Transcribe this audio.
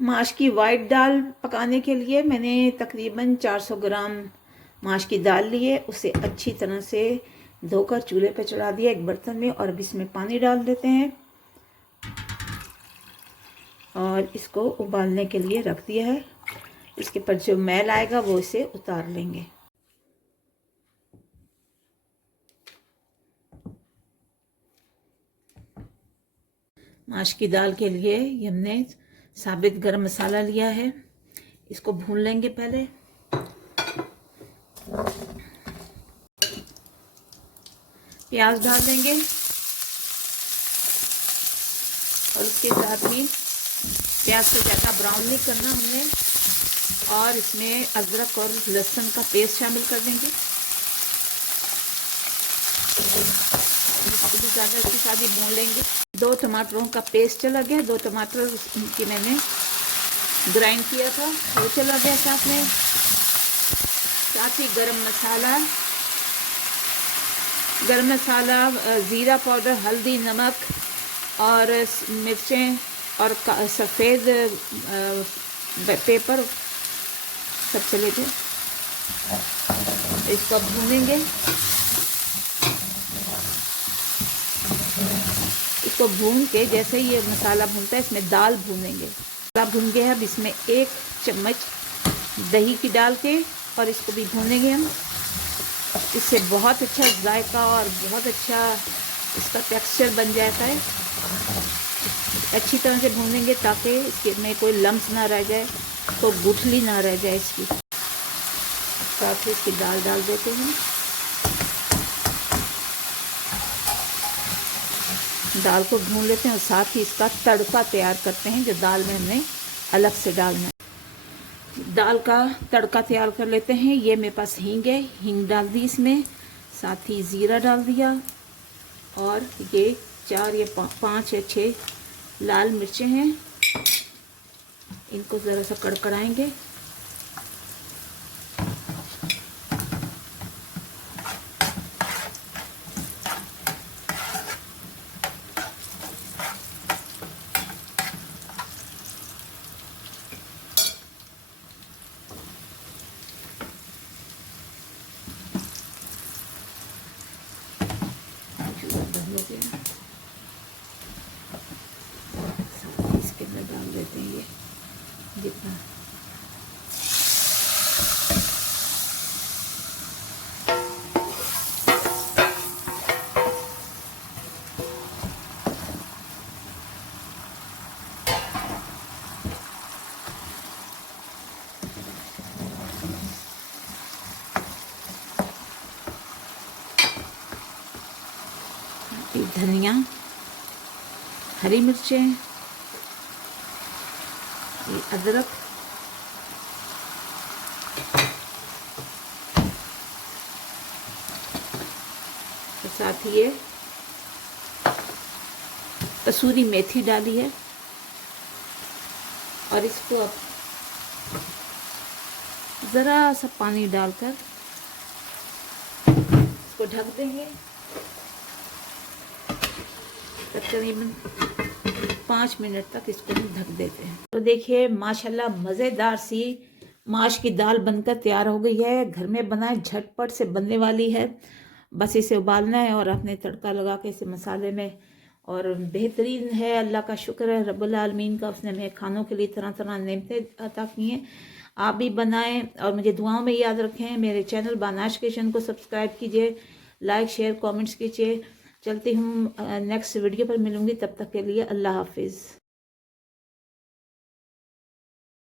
माश की वाइट दाल पकाने के लिए मैंने तकरीबन 400 ग्राम माश की दाल ली है। उसे अच्छी तरह से धोकर चूल्हे पर चढ़ा दिया एक बर्तन में, और अब इसमें पानी डाल देते हैं और इसको उबालने के लिए रख दिया है। इसके ऊपर जो मैल आएगा वो इसे उतार लेंगे। माश की दाल के लिए हमने साबित गरम मसाला लिया है, इसको भून लेंगे पहले। प्याज डाल देंगे और उसके साथ में प्याज को ज़्यादा ब्राउन नहीं करना हमने, और इसमें अदरक और लहसुन का पेस्ट शामिल कर देंगे। इसको भी ज़्यादा इसके साथ ही भून लेंगे। 2 टमाटरों का पेस्ट चला गया, 2 टमाटर की मैंने ग्राइंड किया था वो चला गया साथ में। साथ ही गरम मसाला, ज़ीरा पाउडर, हल्दी, नमक और मिर्चें और सफ़ेद पेपर सब चले गए। इसको भूनेंगे। इसको भून के जैसे ही ये मसाला भूनता है इसमें दाल भूनेंगे। मसाला भून गया है, अब इसमें 1 चम्मच दही की डाल के और इसको भी भूनेंगे हम। इससे बहुत अच्छा जायका और बहुत अच्छा इसका टेक्सचर बन जाता है। अच्छी तरह से भूनेंगे ताकि इसके में कोई लम्स ना रह जाए, तो गुठली ना रह जाए इसकी। साथ ही इसकी दाल डाल देते हैं। दाल को भून लेते हैं और साथ ही इसका तड़का तैयार करते हैं जो दाल में हमने अलग से डालना है। दाल का तड़का तैयार कर लेते हैं। ये मेरे पास हींग है, हींग डाल दी इसमें। साथ ही ज़ीरा डाल दिया और ये 4 या 5 या 6 लाल मिर्चें हैं। इनको ज़रा सा कड़कड़ाएंगे। इसके अंदर डाल देते हैं ये जितना। धनिया, हरी मिर्चें, ये अदरक, और साथ ही ये कसूरी मेथी डाली है। और इसको अब ज़रा सा पानी डालकर इसको ढक देंगे। तकरीबन 5 मिनट तक इसको हम ढक देते हैं। तो देखिए माशाल्लाह मज़ेदार सी माश की दाल बनकर तैयार हो गई है। घर में बनाए, झटपट से बनने वाली है। बस इसे उबालना है और अपने तड़का लगा के इसे मसाले में, और बेहतरीन है। अल्लाह का शुक्र है रब्बुल आलमीन का, उसने हमें खानों के लिए तरह तरह नेमतें अता की हैं। आप भी बनाएं और मुझे दुआओं में याद रखें। मेरे चैनल बानाश किचन को सब्सक्राइब कीजिए, लाइक शेयर कमेंट्स कीजिए। चलती हूँ, नेक्स्ट वीडियो पर मिलूँगी। तब तक के लिए अल्लाह हाफिज़।